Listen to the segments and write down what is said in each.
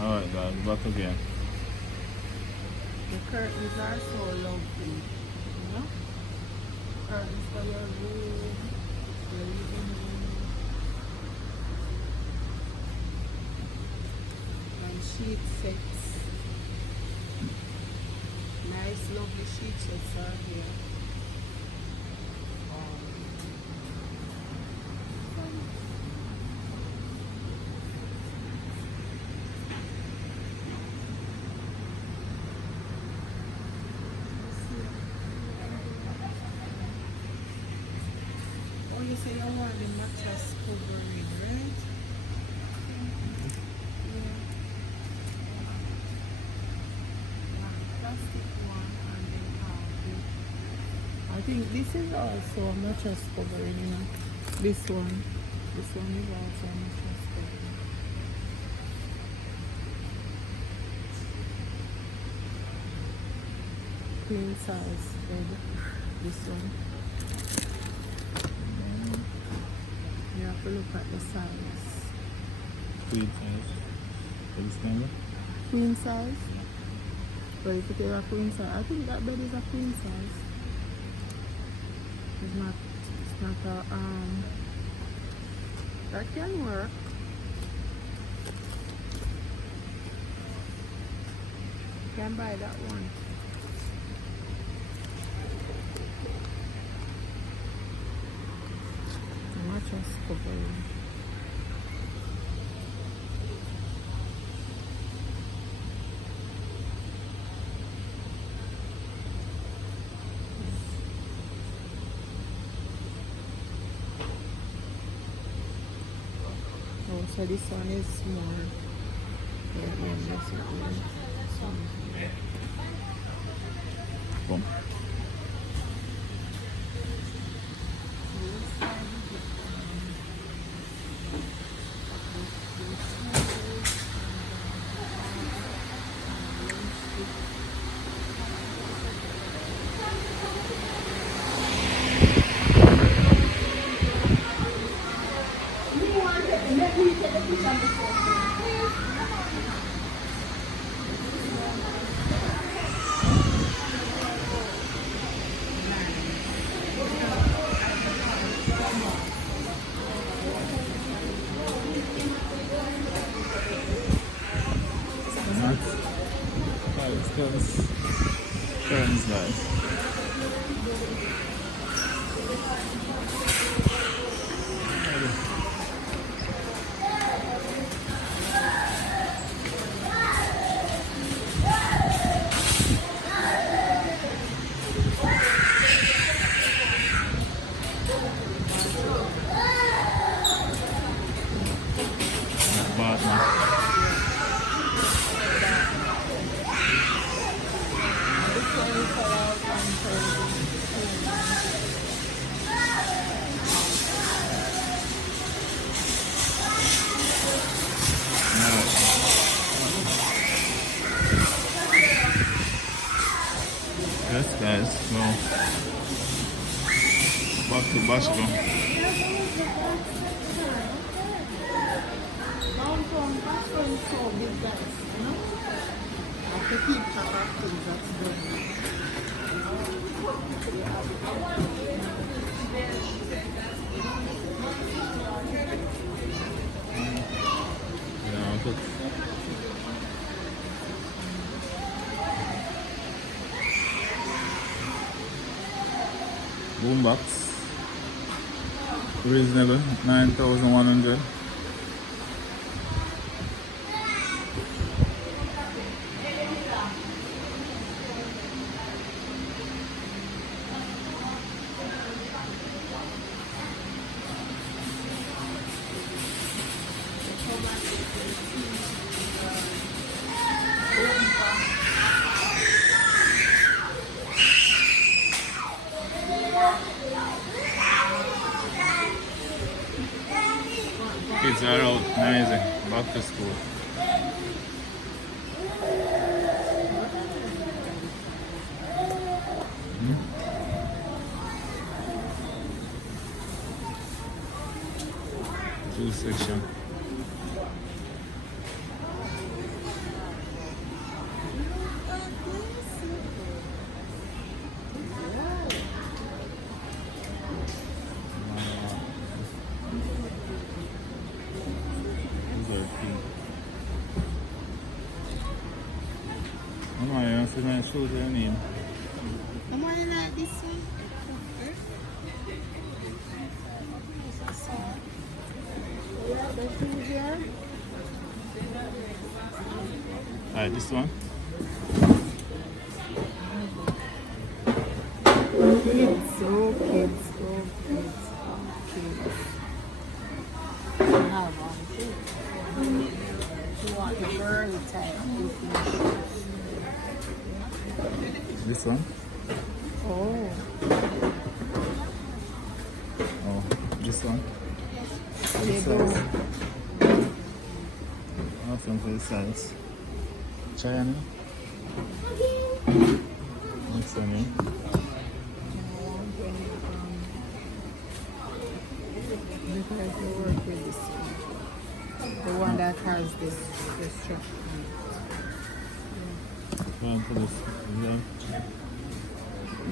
Alright guys, back again. The curtains are so lovely, you know? Curtains for your room, your living room, and sheet sets. Nice, lovely sheet sets are here. Oh, you say you want the mattress covering, right? Yeah. Plastic one, and then I think this is also a mattress covering, you know. This one is also a mattress covering. Queen size bed, this one. You have to look at the size. Queen size. For this camera? Queen size? But if it is a queen size, I think that bed is a queen size. It's not a, that can work. You can buy that one. The mattress covering. Oh, so this one is more. Yeah, this one. Boom. Curtains guys. Batman. Yes guys, well, back to Bashka. Downtown Boston is so big, guys, you know? I have to keep track of things that's good. Yeah, good. Boombox. Reasonable, 9,100. Kids are out, amazing. Back to school. Juice section. to my shoes your name. I'm gonna like this one. Yeah, the shoes here. Alright, this one. Kids, oh kids, oh kids, oh kids. You have one too. You want the girly type looking shoes. This one. Oh, Oh, this one. they This go. size. Awesome for the size. Try on it. Next one, eh? Because we work with this one. The one that has this strap. One for this. Yeah.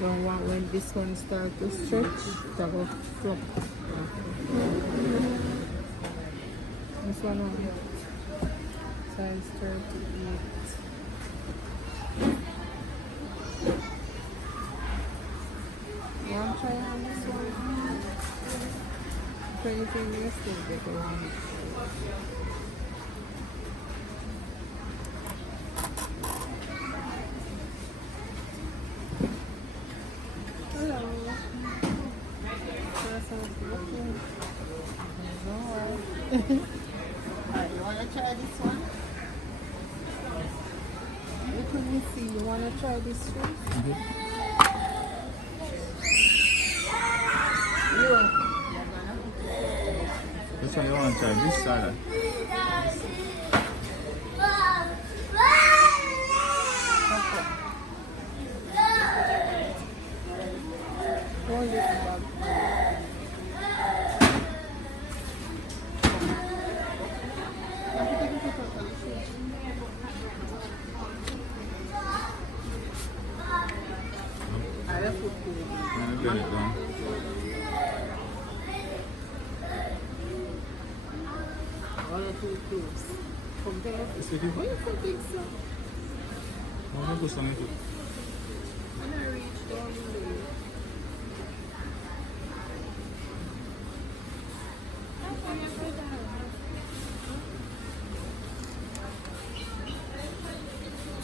Don't want when this one start to stretch, to go flop. This one on size 38. Want to try on this one? If anything, you still get the one. Hello. Alright, you wanna try this one? Let me see, you wanna try this one? You. Which one you want to try? This salad. Hold it back. I left it for you. I'm going to bend it down. All the two cubes. From there. It's okay. Why you think so? I'm going to put some in it. When I reach down there.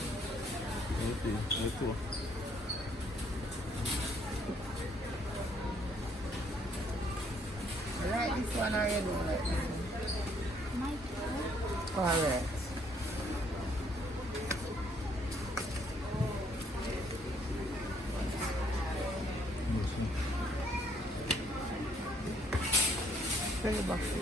Okay, I thought. Right, this one or you don't like this one? Correct. Bring it back to you.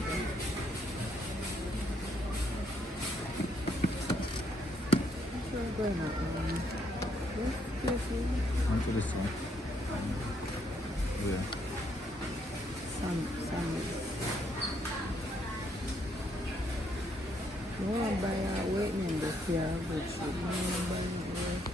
What's wrong going on? Excuse me. Onto this one. Yeah. Some. You want to buy a weight number for your good shoe. You want to buy a weight.